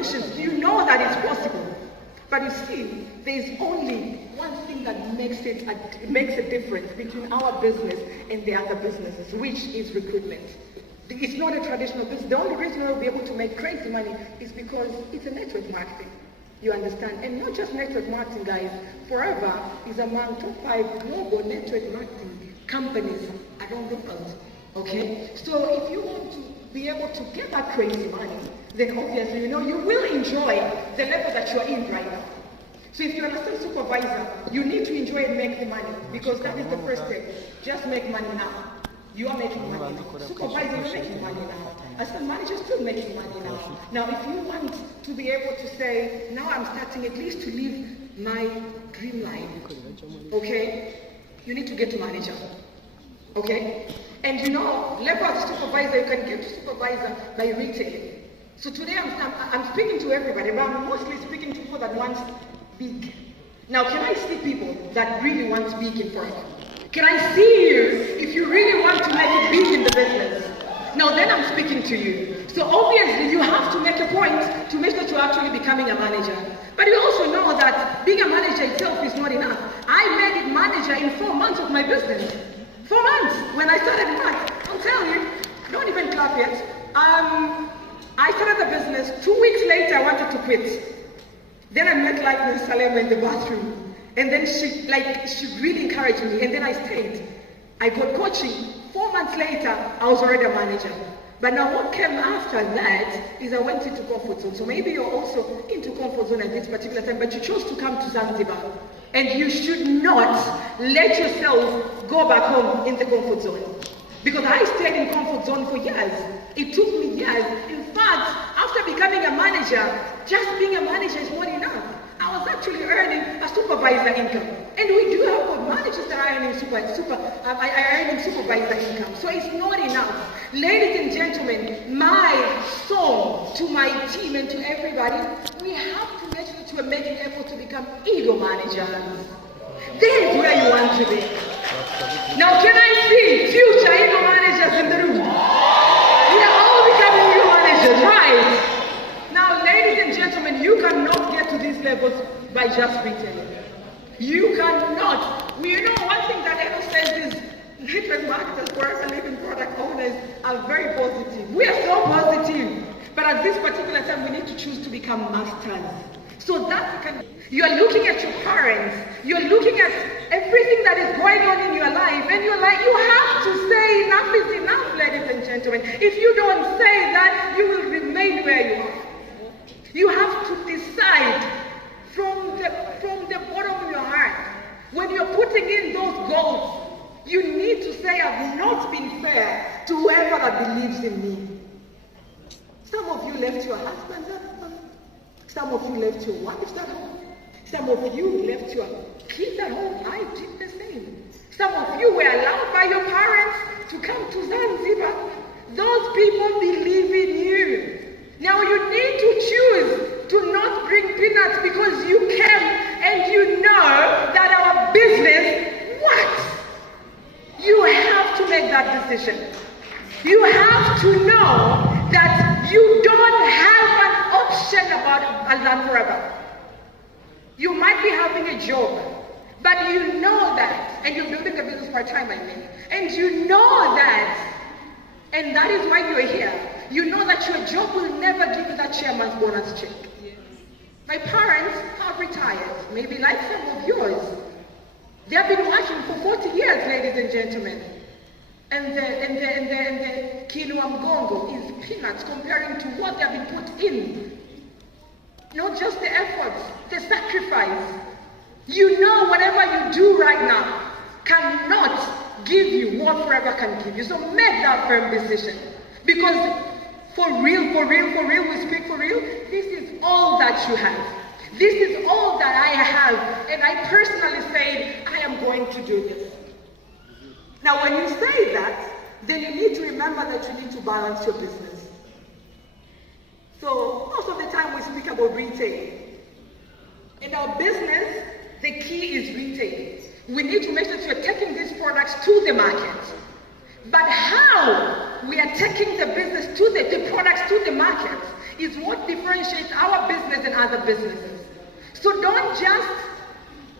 conscious, you know that it's possible. But you see, there's only one thing that makes a difference between our business and the other businesses, which is recruitment. It's not a traditional business. The only reason we'll be able to make crazy money is because it's a network marketing. You understand? And not just network marketing, guys. Forever is among top 5 global network marketing companies around the world. Okay? So if you want to be able to get that crazy money, then obviously, you will enjoy the level that you're in right now. So if you're an assistant supervisor, you need to enjoy and make the money, because that is the first step. Just make money now. You are making money now. Supervisor, you're making money now. Assistant manager, still making money now. Now, if you want to be able to say, now I'm starting at least to live my dream life, okay, you need to get to manager, okay? And level as a supervisor, you can get to supervisor by retailing. So today I'm speaking to everybody, but I'm mostly speaking to people that want big. Now, can I see people that really want big in forever? Can I see you if you really want to make it big in the business? Now then I'm speaking to you. So obviously you have to make a point to make sure you're actually becoming a manager. But you also know that being a manager itself is not enough. I made it manager in 4 months of my business. 4 months when I started in March. I'm telling you, don't even clap yet. I started the business. 2 weeks later, I wanted to quit. Then I met Miss Salem in the bathroom. And then she really encouraged me. And then I stayed. I got coaching. 4 months later, I was already a manager. But now what came after that is I went into comfort zone. So maybe you're also into comfort zone at this particular time, but you chose to come to Zanzibar. And you should not let yourself go back home in the comfort zone. Because I stayed in comfort zone for years. It took me years. In fact, after becoming a manager, just being a manager is not enough. I was actually earning a supervisor income. And we do have good managers that are earning supervisor income. So it's not enough. Ladies and gentlemen, my song to my team and to everybody, we have to make sure we're making effort to become ego managers. That is where you want to be. Now can I see future ego managers in the room? We are all becoming ego managers, right? Now ladies and gentlemen, you cannot get to these levels by just retailing. You cannot. One thing that Edo says is network marketers, forever living product owners are very positive. We are so positive. But at this particular time, we need to choose to become masters. So that you are looking at your parents, you're looking at everything that is going on in your life, and you're like, you have to say enough is enough, ladies and gentlemen. If you don't say that, you will remain where you are. You have to decide from the bottom of your heart, when you're putting in those goals, you need to say, I've not been fair to whoever that believes in me. Some of you left your husbands at home. Some of you left your wives at home. Some of you left your kids at home. I did the same. Some of you were allowed by your parents to come to Zanzibar. Those people believe in you. Now you need to choose to not bring peanuts because you came and you know that our business works. You have to make that decision. You have to know that you don't have an option about Alzan forever. You might be having a job, but you know that, and you're building a business part-time, I mean, and you know that, and that is why you're here. You know that your job will never give you that chairman's bonus check. My parents have retired, maybe like some of yours. They have been working for 40 years, ladies and gentlemen. And the Kinua Mgongo is peanuts comparing to what they have been put in. Not just the efforts, the sacrifice. You know whatever you do right now cannot give you what forever can give you. So make that firm decision. Because for real, we speak for real, this is all that you have. This is all that I have. And I personally said, I am going to do this. Now when you say that, then you need to remember that you need to balance your business. So most of the time we speak about retail. In our business, the key is retail. We need to make sure that you're taking these products to the market. But how we are taking the business to the products to the market is what differentiates our business and other businesses. So don't just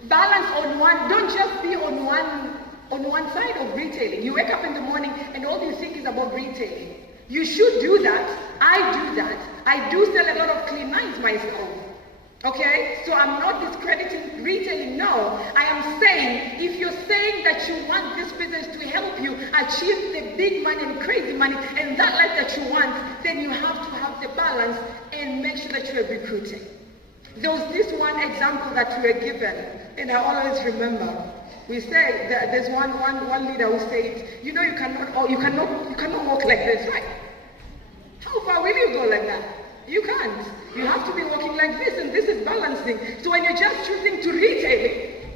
balance on one, don't just be on one side of retailing. You wake up in the morning and all you think is about retailing. You should do that. I do that. I do sell a lot of clean lines myself. Okay? So I'm not discrediting retailing. No. I am saying, if you're saying that you want this business to help you achieve the big money and crazy money and that life that you want, then you have to have the balance and make sure that you are recruiting. There was this one example that we were given, and I always remember. We say that there's one leader who said, you know, you cannot walk like this, right? How far will you go like that? You can't. You have to be walking like this, and this is balancing. So when you're just choosing to retail,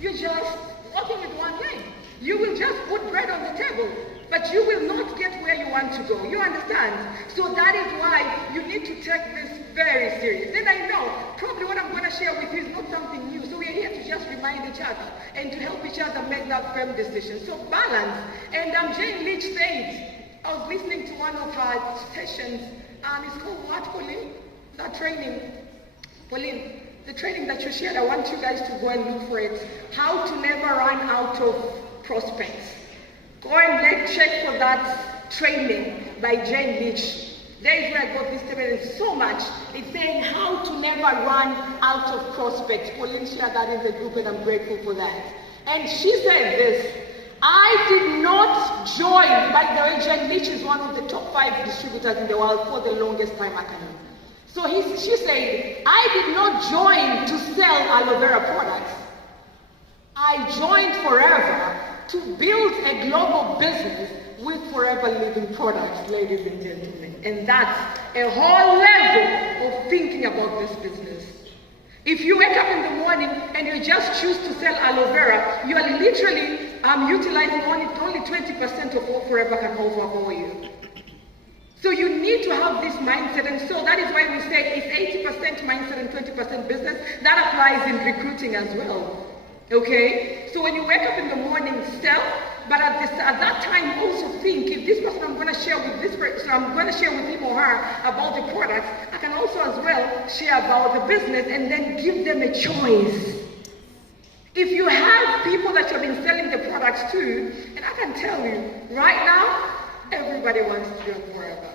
you're just walking with one leg. You will just put bread on the table, but you will not get where you want to go. You understand? So that is why you need to take this very serious. And I know probably what I'm going to share with you is not something new. So we're here to just remind each other and to help each other make that firm decision. So balance. And Jane Leach said, I was listening to one of her sessions. It's called what, Pauline? That training. Pauline, the training that you shared, I want you guys to go and look for it. How to never run out of prospects. Go and check for that training by Jane Leach. There is where I got this statement so much. It's saying how to never run out of prospects. Pauline shared that in the group and I'm grateful for that. And she said this, I did not join, by the way, Jane Leach is one of the top 5 distributors in the world for the longest time I can know. So she said, I did not join to sell aloe vera products. I joined Forever to build a global business with forever living products, ladies and gentlemen. And that's a whole level of thinking about this business. If you wake up in the morning and you just choose to sell aloe vera, you are literally utilizing only 20% of what Forever can offer for you. So you need to have this mindset, and so that is why we say it's 80% mindset and 20% business. That applies in recruiting as well. Okay? So when you wake up in the morning, sell, but at that time also think, if this person I'm going to share with this person, I'm going to share with him or her about the products, I can also as well share about the business and then give them a choice. If you have people that you've been selling the products to, and I can tell you, right now, everybody wants to do Forever.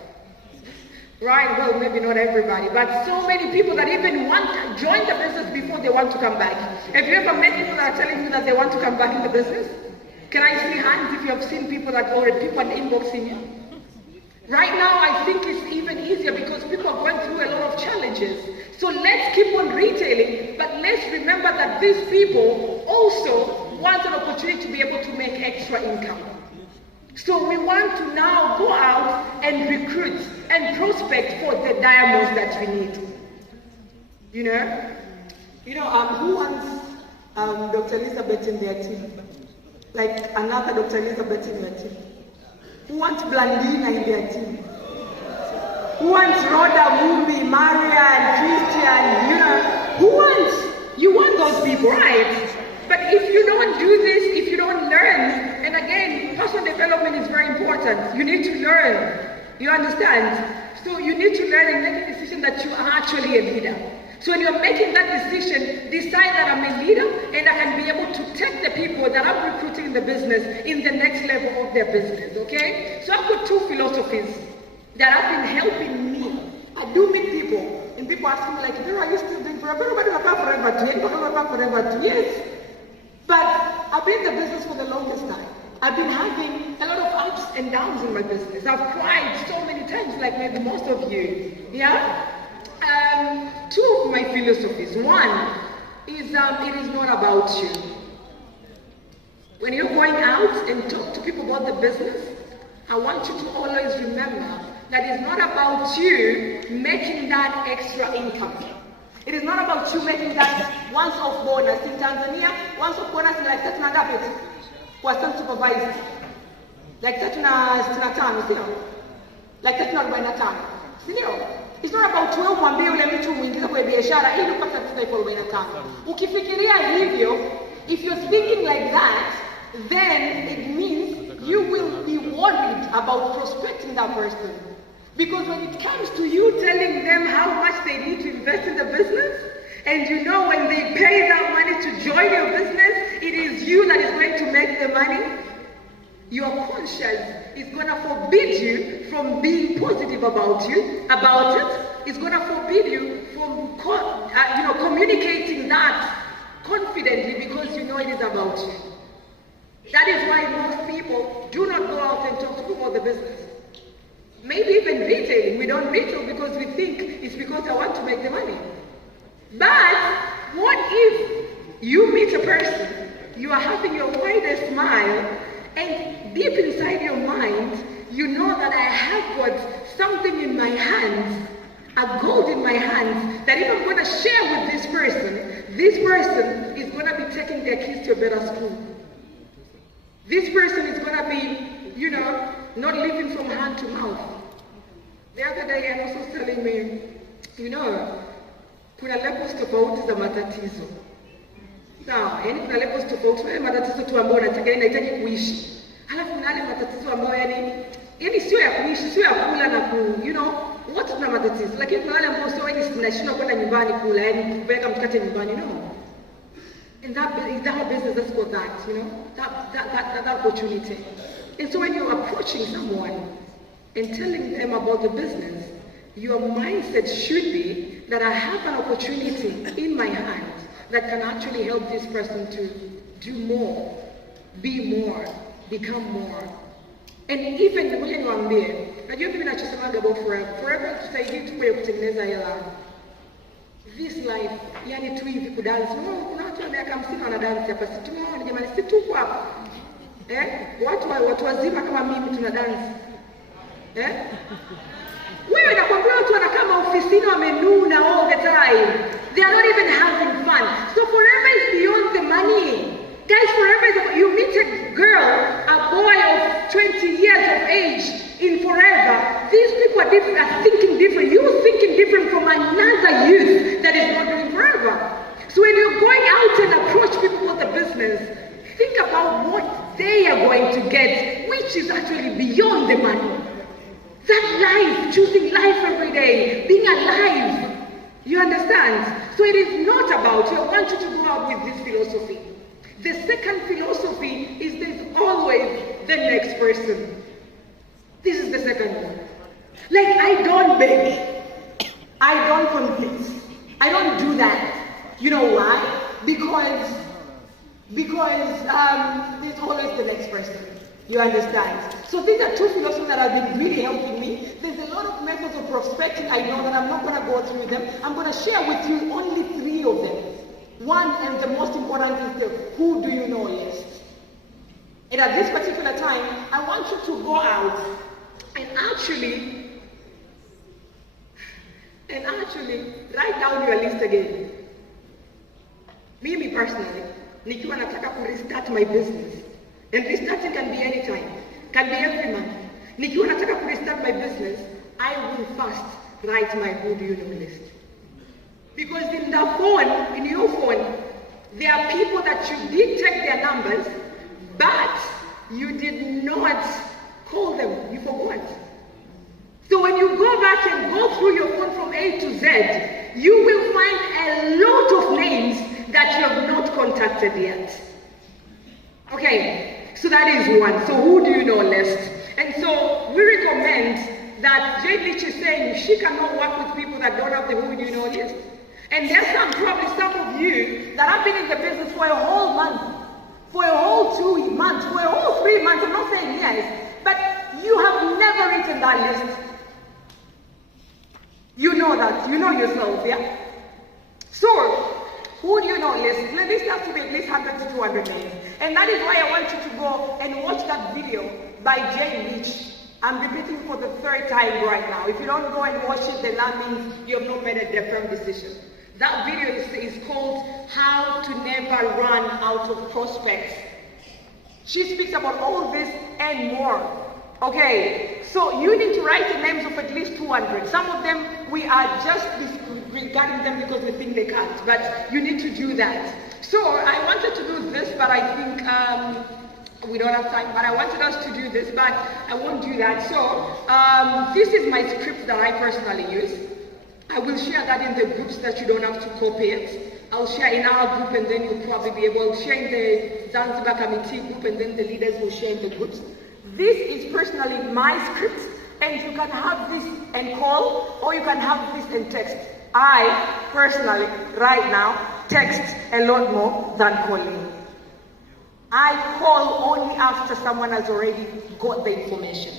Right? Well, maybe not everybody, but so many people that even want to join the business before they want to come back. Have you ever met people that are telling you that they want to come back in the business? Can I see hands if you have seen people that already, people are inboxing you? Right now, I think it's even easier because people are going through a lot of challenges. So let's keep on retailing, but let's remember that these people also want an opportunity to be able to make extra income. So we want to now go out and recruit and prospect for the diamonds that we need. You know, who wants Dr. Elizabeth in their team? Like another Dr. Elizabeth in their team? Who wants Blandina in their team? Who wants Rhoda, Mumbi, Maria, and Christian? You want those people, right? But if you don't do this, if you don't learn, and again, personal development is very important. You need to learn. You understand? So you need to learn and make a decision that you are actually a leader. So when you're making that decision, decide that I'm a leader and I can be able to take the people that I'm recruiting in the business in the next level of their business, okay? So I've got 2 philosophies that have been helping me. I do meet people, and people ask me like, Vera, are you still doing Forever? Everybody will come Forever too. Yes. But I've been in the business for the longest time. I've been having a lot of ups and downs in my business. I've cried so many times, like maybe most of you. Yeah? 2 of my philosophies. One is it is not about you. When you're going out and talk to people about the business, I want you to always remember that it's not about you making that extra income. It is not about you making that once-off bonus. In Tanzania, once-off bonus is like tatu na ngapi kwa some supervised. Like tatu na 65, sio? Like tatu na 45. Sio? It's not about wewe mwambie yule mtu muingize kwa biashara ili upate 45. Ukifikiria hivyo, if you're thinking like that, then it means you will be worried about prospecting that person. Because when it comes to you telling them how much they need to invest in the business, and you know when they pay that money to join your business, it is you that is going to make the money, your conscience is going to forbid you from being positive about it. It's going to forbid you from communicating that confidently because you know it is about you. That is why most people do not go out and talk to people about the business. Maybe even retailing. We don't retail because we think it's because I want to make the money. But what if you meet a person, you are having your widest smile, and deep inside your mind, you know that I have got something in my hands, a gold in my hands, that if I'm going to share with this person is going to be taking their kids to a better school. This person is going to be, not living from hand to mouth. The other day, I was also telling me, kuna levels tofauti za matatizo. Sawa, yani kuna levels tofauti. Wale matatizo tu ambayo unahitaji kuishi. Halafu kuna wale matatizo ambayo yani sio ya kuishi, sio ya kula na wote tuna matatizo. Lakini kuna wale ambao sio yani tunashindwa kwenda nyumbani kula, yani kupeleka mkate nyumbani, In that business, let's go that opportunity. And so when you're approaching someone and telling them about the business, your mindset should be that I have an opportunity in my hand that can actually help this person to do more, be more, become more. And even when you are there, najua mimi nachosemaga about forever tusaidie tu kwa kutengeneza hela. This life, yani tu hivi kudance. Kuna watu wa miaka 50 wana dance hapa, si tumeona jamani, si tuko hapa. Watu wazima kama mimi tuna dance. Wewe nakwambia watu wanakaa maofisini wamenuna all the time. They are not even having fun. So forever is beyond the money. Guys, forever is about, you meet a girl, a boy of 20 years of age in forever. These people are thinking different. You're thinking different from another youth that is not doing forever. So when you're going out and approach people with the business, think about what they are going to get, which is actually beyond the money. That life, choosing life every day, being alive. You understand? So it is not about you. I want you to go out with this philosophy. The second philosophy is there's always the next person. This is the second one. Like, I don't beg. I don't convince. I don't do that. You know why? Because there's always the next person. You understand? So these are two philosophies that have been really helping me. There's a lot of methods of prospecting. I know that I'm not going to go through them. I'm going to share with you only 3 of them. One, and the most important, is the who do you know list. And at this particular time, I want you to go out and actually write down your list again. Me personally, nikiwa nataka to restart my business. And restarting can be anytime, can be every month. Nikiwa nataka to restart my business, I will first write my who do you know list. Because in your phone, there are people that you did take their numbers, but you did not call them, you forgot. So when you go back and go through your phone from A to Z, you will find a lot of names that you have not contacted yet. Okay, so that is one. So who do you know list? And so we recommend that Jane Leach is saying she cannot work with people that don't have the who do you know list. And there's probably some of you that have been in the business for a whole month, for a whole 2 months, for a whole 3 months. I'm not saying yes, but you have never written that list. You know that. You know yourself, yeah? So, who do you know list? This has to be at least 100 to 200 names. And that is why I want you to go and watch that video by Jane Leach. I'm repeating for the 3rd time right now. If you don't go and watch it, then that means you have not made a firm decision. That video is called How to Never Run Out of Prospects. She speaks about all this and more. Okay, so you need to write the names of at least 200. Some of them we are just disregarding them because we think they can't, but you need to do that. So I wanted to do this, but I think We don't have time, but I wanted us to do this, but I won't do that. So this is my script that I personally use. I will share that in the groups that you don't have to copy it. I'll share in our group, and then you'll probably be able to share in the Zanzibar committee group, and then the leaders will share in the groups. This is personally my script, and you can have this and call, or you can have this and text. I personally, right now, text a lot more than calling. I call only after someone has already got the information.